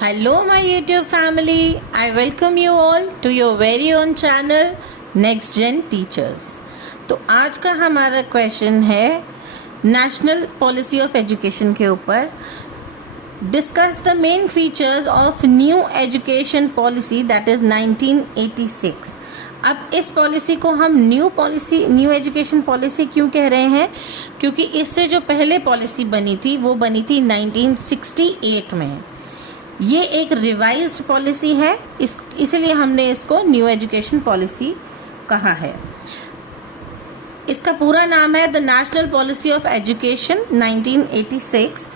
Hello, my YouTube family. I welcome you all to your very own channel Next Gen Teachers. तो आज का हमारा question है national policy of education के ऊपर. Discuss the main features of new education policy that is 1986. अब इस policy को हम न्यू एजुकेशन पॉलिसी क्यों कह रहे हैं? क्योंकि इससे जो पहले पॉलिसी बनी थी वो बनी थी 1968 में. ये एक रिवाइज्ड पॉलिसी है, इसलिए हमने इसको न्यू एजुकेशन पॉलिसी कहा है. इसका पूरा नाम है the national policy of education 1986.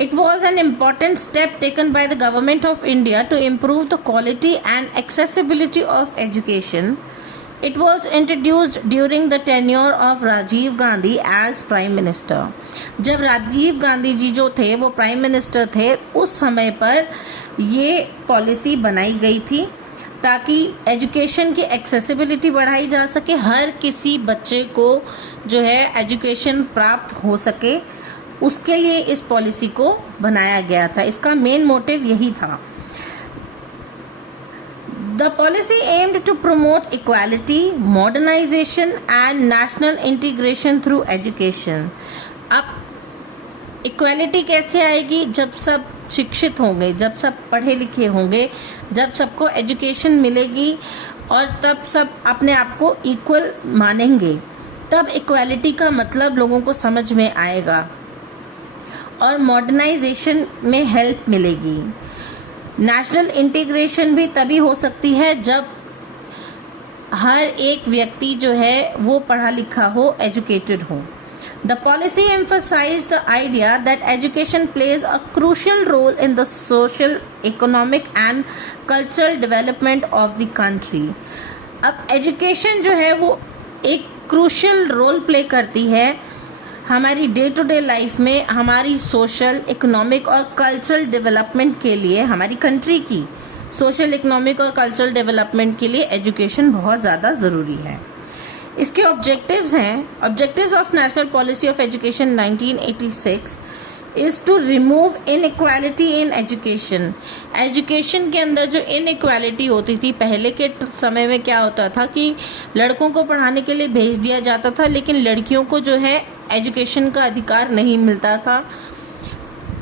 It was an important step taken by the government of India to improve the quality and accessibility of education. It was introduced during the tenure of Rajiv Gandhi as Prime Minister. जब राजीव गांधी जी जो थे वो prime minister थे, उस समय पर ये policy बनाई गई थी ताकि एजुकेशन की एक्सेसिबिलिटी बढ़ाई जा सके, हर किसी बच्चे को जो है एजुकेशन प्राप्त हो सके. उसके लिए इस पॉलिसी को बनाया गया था. इसका मेन मोटिव यही था. The policy aimed to promote equality, modernization and national integration through education. अब इक्वालिटी कैसे आएगी? जब सब शिक्षित होंगे, जब सब पढ़े लिखे होंगे, जब सबको एजुकेशन मिलेगी और तब सब अपने आप को इक्वल मानेंगे, तब इक्वालिटी का मतलब लोगों को समझ में आएगा और मॉडर्नाइजेशन में हेल्प मिलेगी. नेशनल इंटीग्रेशन भी तभी हो सकती है जब हर एक व्यक्ति जो है वो पढ़ा लिखा हो, एजुकेटेड हो. The policy emphasize the idea that education plays a crucial role in the social, economic and cultural development of the country. अब एजुकेशन जो है वो एक क्रूशियल रोल प्ले करती है हमारी डे टू डे लाइफ में, हमारी सोशल, इकोनॉमिक और कल्चरल डेवलपमेंट के लिए. हमारी कंट्री की सोशल, इकोनॉमिक और कल्चरल डेवलपमेंट के लिए एजुकेशन बहुत ज़्यादा ज़रूरी है. इसके ऑब्जेक्टिव्स हैं. Objectives of national policy of education 1986 is to remove inequality in education. Education के अंदर जो इनइक्वालिटी होती थी, पहले के समय में क्या होता था कि लड़कों को पढ़ाने के लिए भेज दिया जाता था, लेकिन लड़कियों को जो है एजुकेशन का अधिकार नहीं मिलता था.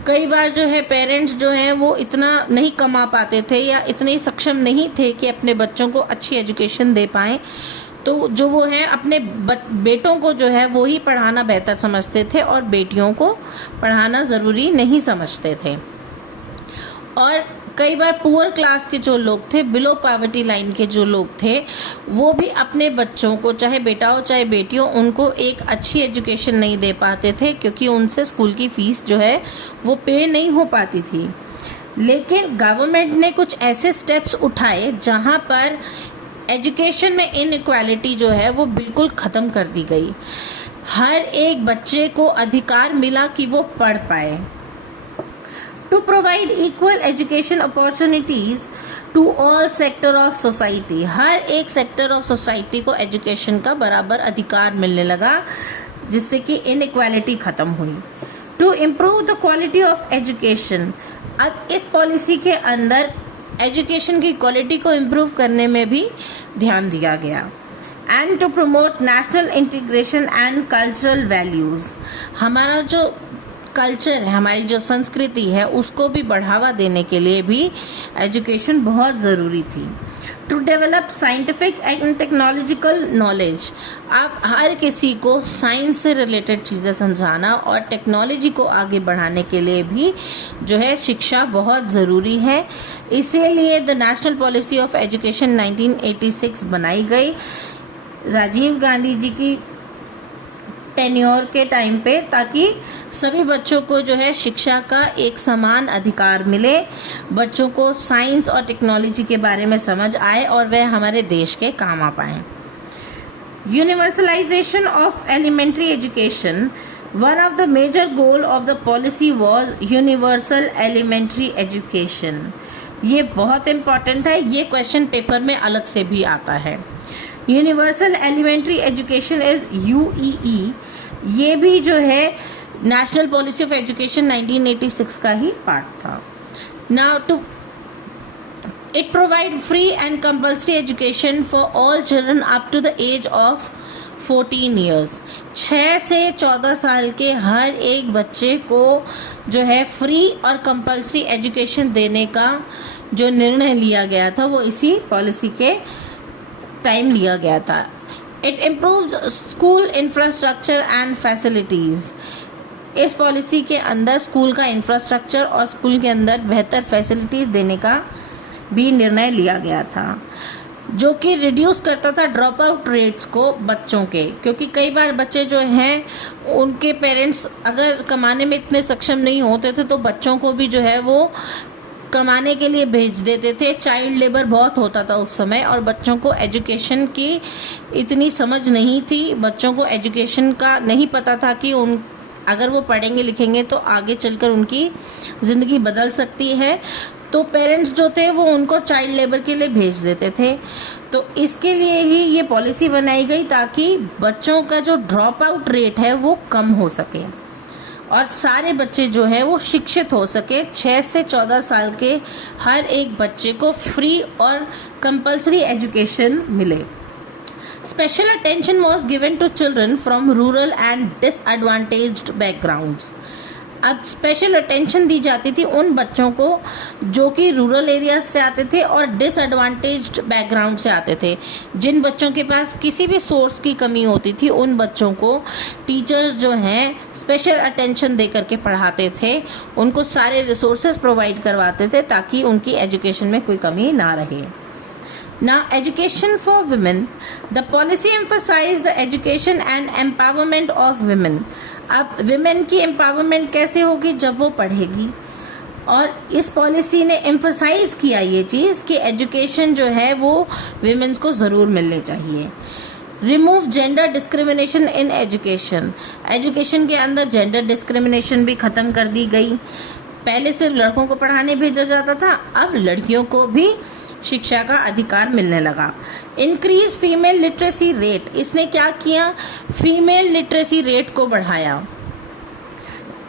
कई बार जो है पेरेंट्स जो हैं वो इतना नहीं कमा पाते थे या इतने सक्षम नहीं थे कि अपने बच्चों को अच्छी एजुकेशन दे पाएँ, तो जो वो है अपने बेटों को जो है वो ही पढ़ाना बेहतर समझते थे और बेटियों को पढ़ाना ज़रूरी नहीं समझते थे. और कई बार पुअर क्लास के जो लोग थे, बिलो पॉवर्टी लाइन के जो लोग थे, वो भी अपने बच्चों को, चाहे बेटा हो चाहे बेटी हो, उनको एक अच्छी एजुकेशन नहीं दे पाते थे क्योंकि उनसे स्कूल की फ़ीस जो है वो पे नहीं हो पाती थी. लेकिन गवर्नमेंट ने कुछ ऐसे स्टेप्स उठाए जहाँ पर एजुकेशन में इनइक्वालिटी जो है वो बिल्कुल ख़त्म कर दी गई. हर एक बच्चे को अधिकार मिला कि वो पढ़ पाए. To provide equal education opportunities to all sector of society. हर एक सेक्टर ऑफ सोसाइटी को एजुकेशन का बराबर अधिकार मिलने लगा, जिससे कि इनइक्वालिटी ख़त्म हुई. To improve the quality of education. अब इस पॉलिसी के अंदर एजुकेशन की क्वालिटी को इम्प्रूव करने में भी ध्यान दिया गया. And to promote national integration and cultural values. हमारा जो कल्चर है, हमारी जो संस्कृति है, उसको भी बढ़ावा देने के लिए भी एजुकेशन बहुत ज़रूरी थी. To develop scientific and technological knowledge. आप हर किसी को साइंस से रिलेटेड चीज़ें समझाना और टेक्नोलॉजी को आगे बढ़ाने के लिए भी जो है शिक्षा बहुत ज़रूरी है. इसीलिए the national policy of education 1986 बनाई गई राजीव गांधी जी की टेन्योर के टाइम पे, ताकि सभी बच्चों को जो है शिक्षा का एक समान अधिकार मिले, बच्चों को साइंस और टेक्नोलॉजी के बारे में समझ आए और वह हमारे देश के काम आ पाएँ. Universalization of elementary education. One of the major goal of the policy was universal elementary education. ये बहुत इम्पॉर्टेंट है, ये क्वेश्चन पेपर में अलग से भी आता है. Universal elementary education is UEE. ये भी जो है नेशनल पॉलिसी ऑफ एजुकेशन 1986 का ही पार्ट था. Now to it provide free and compulsory education for all children up to the age of 14 years. 6 से 14 साल के हर एक बच्चे को जो है फ्री और कंपल्सरी एजुकेशन देने का जो निर्णय लिया गया था वो इसी पॉलिसी के टाइम लिया गया था. It improves school infrastructure and facilities. इस पॉलिसी के अंदर स्कूल का इंफ्रास्ट्रक्चर और स्कूल के अंदर बेहतर फैसिलिटीज़ देने का भी निर्णय लिया गया था, जो कि रिड्यूस करता था ड्रॉप आउट रेट्स को बच्चों के, क्योंकि कई बार बच्चे जो हैं उनके पेरेंट्स अगर कमाने में इतने सक्षम नहीं होते थे तो बच्चों को भी जो है वो कमाने के लिए भेज देते थे. चाइल्ड लेबर बहुत होता था उस समय और बच्चों को एजुकेशन की इतनी समझ नहीं थी. बच्चों को एजुकेशन का नहीं पता था कि उन अगर वो पढ़ेंगे लिखेंगे तो आगे चलकर उनकी ज़िंदगी बदल सकती है. तो पेरेंट्स जो थे वो उनको चाइल्ड लेबर के लिए भेज देते थे. तो इसके लिए ही ये पॉलिसी बनाई गई ताकि बच्चों का जो ड्रॉप आउट रेट है वो कम हो सके और सारे बच्चे जो है वो शिक्षित हो सके. 6 से 14 साल के हर एक बच्चे को फ्री और कंपल्सरी एजुकेशन मिले. Special attention was given to children from rural and disadvantaged backgrounds. अब स्पेशल अटेंशन दी जाती थी उन बच्चों को जो कि रूरल एरियाज से आते थे और डिसएडवांटेज्ड बैकग्राउंड से आते थे. जिन बच्चों के पास किसी भी सोर्स की कमी होती थी उन बच्चों को टीचर्स जो हैं स्पेशल अटेंशन दे करके पढ़ाते थे, उनको सारे रिसोर्सेज प्रोवाइड करवाते थे ताकि उनकी एजुकेशन में कोई कमी ना रहे. Now, education for women. The policy emphasized the education and empowerment of women. अब women की empowerment कैसे होगी जब वो पढ़ेगी, और इस पॉलिसी ने emphasize किया ये चीज़ कि एजुकेशन जो है वो women's को ज़रूर मिलनी चाहिए. Remove gender discrimination in education. Education के अंदर जेंडर डिस्क्रिमिनेशन भी ख़त्म कर दी गई. पहले सिर्फ लड़कों को पढ़ाने भेजा जाता था, अब लड़कियों को भी शिक्षा का अधिकार मिलने लगा. Increase female literacy rate. इसने क्या किया, फीमेल लिटरेसी रेट को बढ़ाया.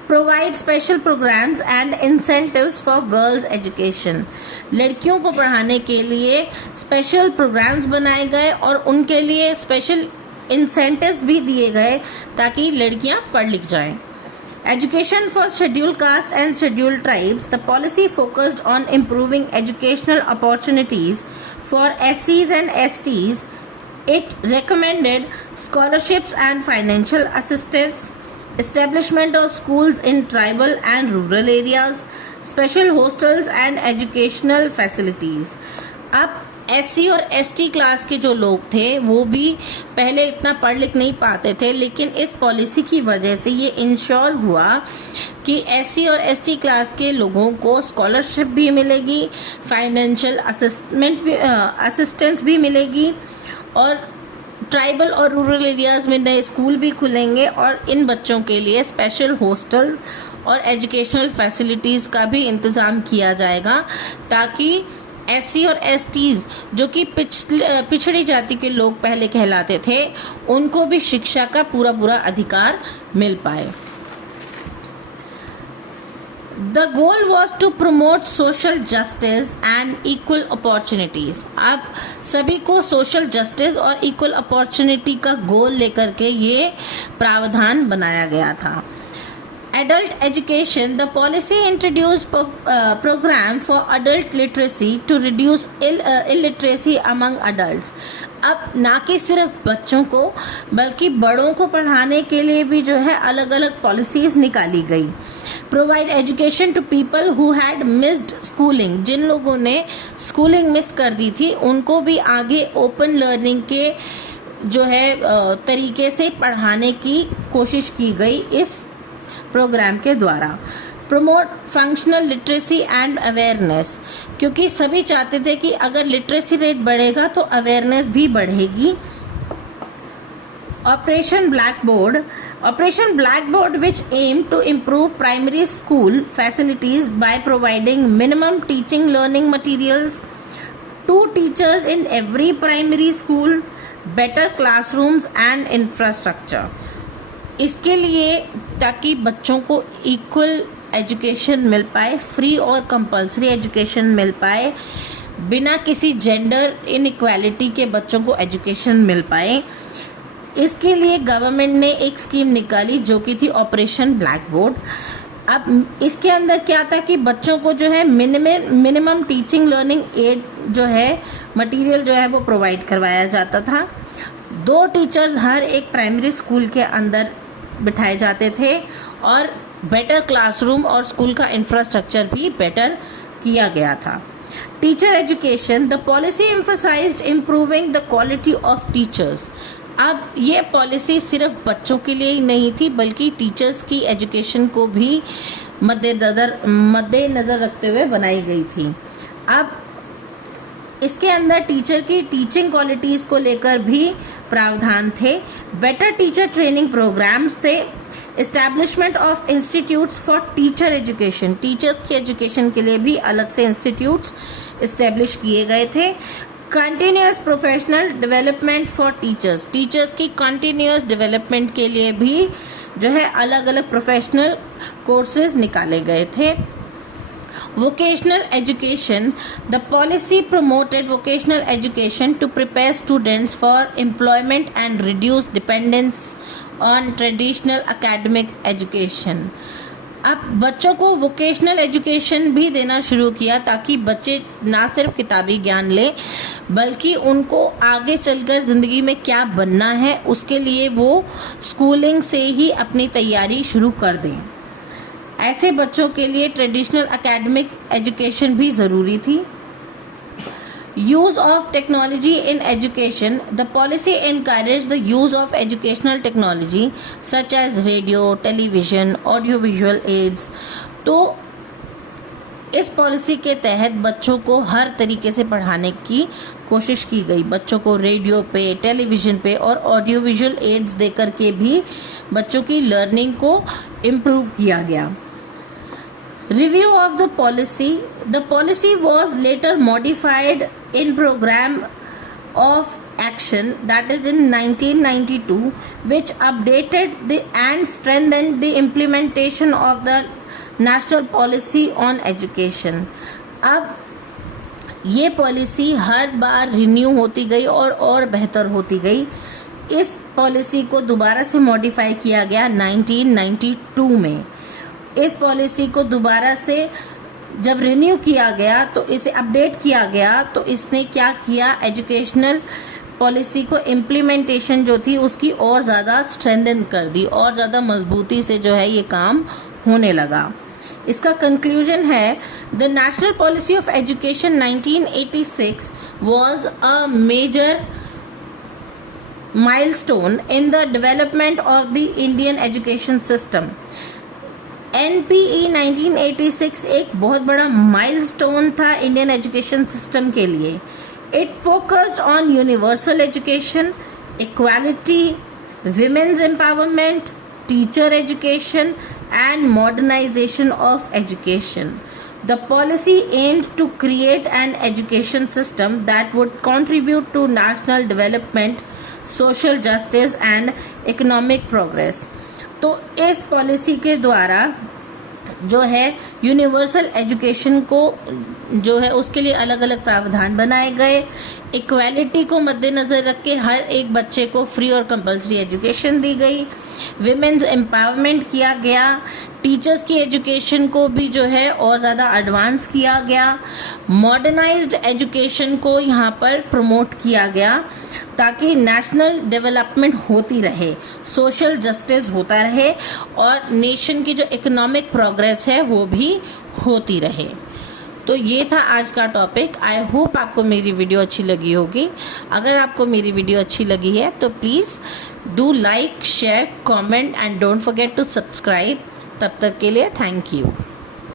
Provide special programmes and incentives for girls education. लड़कियों को पढ़ाने के लिए स्पेशल प्रोग्राम्स बनाए गए और उनके लिए स्पेशल इंसेंटिव्स भी दिए गए ताकि लड़कियां पढ़ लिख जाएं. Education for scheduled caste and scheduled tribes. The policy focused on improving educational opportunities for SCs and STs. It recommended scholarships and financial assistance, establishment of schools in tribal and rural areas, special hostels and educational facilities. अब SC और ST class के जो लोग थे वो भी पहले इतना पढ़ लिख नहीं पाते थे, लेकिन इस पॉलिसी की वजह से ये इंश्योर हुआ कि SC और ST क्लास के लोगों को स्कॉलरशिप भी मिलेगी, फाइनेंशियल असिस्टेंस भी मिलेगी और ट्राइबल और रूरल एरियाज़ में नए स्कूल भी खुलेंगे और इन बच्चों के लिए स्पेशल हॉस्टल और एजुकेशनल फैसिलिटीज़ का भी इंतज़ाम किया जाएगा ताकि SC और STs जो कि पिछड़ी जाति के लोग पहले कहलाते थे उनको भी शिक्षा का पूरा अधिकार मिल पाए. The goal was to promote social justice and equal opportunities. अब सभी को social justice और equal opportunity का गोल लेकर के ये प्रावधान बनाया गया था. Adult education. The policy introduced program for adult literacy to reduce illiteracy among adults. अब ना कि सिर्फ बच्चों को बल्कि बड़ों को पढ़ाने के लिए भी जो है अलग अलग पॉलिसीज़ निकाली गई. Provide education to people who had missed schooling. जिन लोगों ने स्कूलिंग मिस कर दी थी उनको भी आगे ओपन लर्निंग के जो है तरीके से पढ़ाने की कोशिश की गई इस प्रोग्राम के द्वारा. Promote functional literacy and awareness. क्योंकि सभी चाहते थे कि अगर लिटरेसी रेट बढ़ेगा तो अवेयरनेस भी बढ़ेगी. Operation Blackboard which aim to improve primary school facilities by providing minimum teaching learning materials, 2 teachers in every primary school, better classrooms and infrastructure. इसके लिए ताकि बच्चों को इक्वल एजुकेशन मिल पाए, फ्री और कंपलसरी एजुकेशन मिल पाए, बिना किसी जेंडर इनइक्वालिटी के बच्चों को एजुकेशन मिल पाए। इसके लिए गवर्नमेंट ने एक स्कीम निकाली जो कि थी ऑपरेशन ब्लैक बोर्ड। अब इसके अंदर क्या था कि बच्चों को जो है मिनिमम टीचिंग लर्निंग एड जो है मटेरियल जो है वो प्रोवाइड करवाया जाता था। 2 टीचर्स हर एक प्राइमरी स्कूल के अंदर बिठाए जाते थे और बेटर क्लासरूम और स्कूल का इंफ्रास्ट्रक्चर भी बेटर किया गया था। Teacher education, the policy emphasized improving the quality of teachers. अब ये पॉलिसी सिर्फ बच्चों के लिए ही नहीं थी बल्कि टीचर्स की एजुकेशन को भी मद्देनज़र रखते हुए बनाई गई थी। अब इसके अंदर टीचर की टीचिंग क्वालिटीज़ को लेकर भी प्रावधान थे। बेटर टीचर ट्रेनिंग प्रोग्राम्स थे। Establishment of institutes for teacher education, teachers की एजुकेशन के लिए भी अलग से इंस्टीट्यूट्स इस्टेब्लिश किए गए थे। Continuous professional development for teachers, teachers की कंटिन्यूअस डेवलपमेंट के लिए भी जो है अलग अलग प्रोफेशनल कोर्सेज निकाले गए थे। Vocational education, the policy promoted vocational education to prepare students for employment and reduce dependence on traditional academic education. अब बच्चों को वोकेशनल एजुकेशन भी देना शुरू किया ताकि बच्चे ना सिर्फ किताबी ज्ञान लें बल्कि उनको आगे चलकर ज़िंदगी में क्या बनना है उसके लिए वो स्कूलिंग से ही अपनी तैयारी शुरू कर दें। ऐसे बच्चों के लिए ट्रेडिशनल एकेडमिक एजुकेशन भी ज़रूरी थी। Use of technology in education, the policy encourage the use of educational technology such as radio, television, audio visual aids. तो इस पॉलिसी के तहत बच्चों को हर तरीके से पढ़ाने की कोशिश की गई। बच्चों को रेडियो पे, टेलीविज़न पे और ऑडियो विजुअल एड्स देकर के भी बच्चों की लर्निंग को इम्प्रूव किया गया। Review of the policy. The policy was later modified in Program of Action, that is in 1992, which updated and strengthened the implementation of the National Policy on Education. अब ये पॉलिसी हर बार renew होती गई और बेहतर होती गई। इस पॉलिसी को दोबारा से मॉडिफाई किया गया 1992 में। इस पॉलिसी को दोबारा से जब रिन्यू किया गया तो इसे अपडेट किया गया तो इसने क्या किया, एजुकेशनल पॉलिसी को इम्प्लीमेंटेशन जो थी उसकी और ज़्यादा स्ट्रेंथन कर दी और ज़्यादा मजबूती से जो है ये काम होने लगा। इसका कंक्लूजन है, the national policy of education 1986 was a major milestone in the development of the Indian education system. NPE 1986 एक बहुत बड़ा माइलस्टोन था इंडियन एजुकेशन सिस्टम के लिए। It focused on universal education, equality, women's empowerment, teacher education and modernization of education. The policy aimed to create an education system that would contribute to national development, social justice and economic progress. तो इस policy के द्वारा जो है universal education को जो है उसके लिए अलग अलग प्रावधान बनाए गए। इक्वालिटी को मद्देनज़र रख के हर एक बच्चे को फ्री और कंपलसरी एजुकेशन दी गई। विमेन्स एम्पावरमेंट किया गया। टीचर्स की एजुकेशन को भी जो है और ज़्यादा एडवांस किया गया। मॉडर्नाइज्ड एजुकेशन को यहाँ पर प्रमोट किया गया ताकि नेशनल डेवलपमेंट होती रहे, सोशल जस्टिस होता रहे और नेशन की जो इकोनॉमिक प्रोग्रेस है वो भी होती रहे। तो ये था आज का टॉपिक। आई होप आपको मेरी वीडियो अच्छी लगी होगी। अगर आपको मेरी वीडियो अच्छी लगी है तो please do like, share, comment and don't forget to subscribe. तब तक के लिए थैंक यू।